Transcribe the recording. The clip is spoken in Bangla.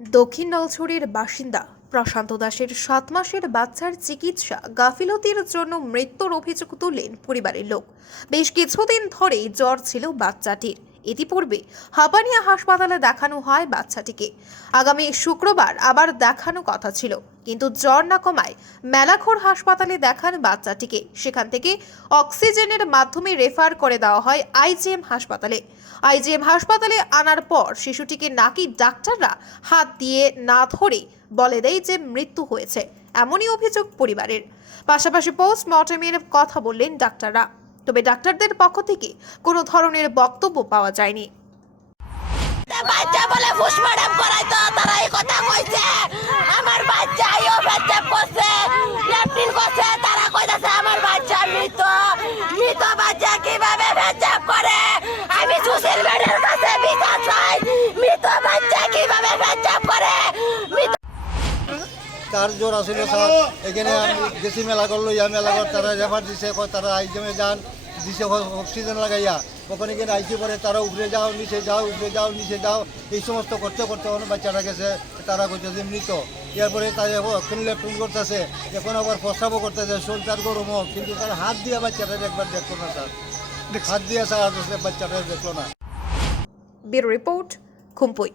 দক্ষিণ নলছড়ির বাসিন্দা প্রশান্ত দাসের 7 মাসের বাচ্চার চিকিৎসা গাফিলতির জন্য মৃত্যুর অভিযোগ তুললেন পরিবারের লোক। বেশ কিছুদিন ধরেই জ্বর ছিল বাচ্চাটির। ইতিপূর্বে হাপানিয়া হাসপাতালে দেখানো হয় বাচ্চাটিকে। আগামী শুক্রবার আবার দেখানো কথা ছিল, কিন্তু জ্বর না কমায় মেলাঘর হাসপাতালে দেখান বাচ্চাটিকে। সেখান থেকে অক্সিজেনের মাধ্যমে রেফার করে দেওয়া হয় আইজিএম হাসপাতালে। আইজিএম হাসপাতালে আনার পর শিশুটিকে নাকি ডাক্তাররা হাত দিয়ে না ধরে বলে দেয় যে মৃত্যু হয়েছে, এমনই অভিযোগ পরিবারের। পাশাপাশি পোস্টমর্টেমের কথা বললেন ডাক্তাররা, তবে ডাক্তারদের পক্ষ থেকে কোনো ধরনের বক্তব্য পাওয়া যায়নি। বাচ্চা বলে ফুসমাডাম করাইতো, তারা এই কথা কইছে। আমার বাচ্চা ইও পেচ্ছাপ করছে, ল্যাট্রিন করছে, তারা কইতাছে আমার বাচ্চা মৃত। মৃত বাচ্চা কিভাবে পেচ্ছাপ করে? আমি সোশ্যাল মিডিয়ার কাছে বিচার চাই, মৃত বাচ্চা কিভাবে পেচ্ছাপ করে? তার জ্বর আসলে স্যার, এখানে আমি গেছি মেলা করলো, ইয়া মেলা কর তারা রেফার দিছে, তারা আইজিএমে যান দিছে অক্সিজেন লাগাইয়া, ওখানে গিয়ে আইসি পরে তারা উপরে যাও নিচে যাও, উপরে যাও নিচে যাও, এই সমস্ত করতে করতে অনেক বাচ্চারা গেছে, তারা কইতেছে মৃত। এরপরে তারা এখন ল্যাট্রিন করতেছে, এখন আবার প্রস্রাবও করতেছে, শরীর গরমও, কিন্তু তারা হাত দিয়ে বাচ্চাটা একবার দেখলো না স্যার, হাত দিয়ে স্যার বাচ্চাটা দেখলো না। Bureau report, খুমপুই।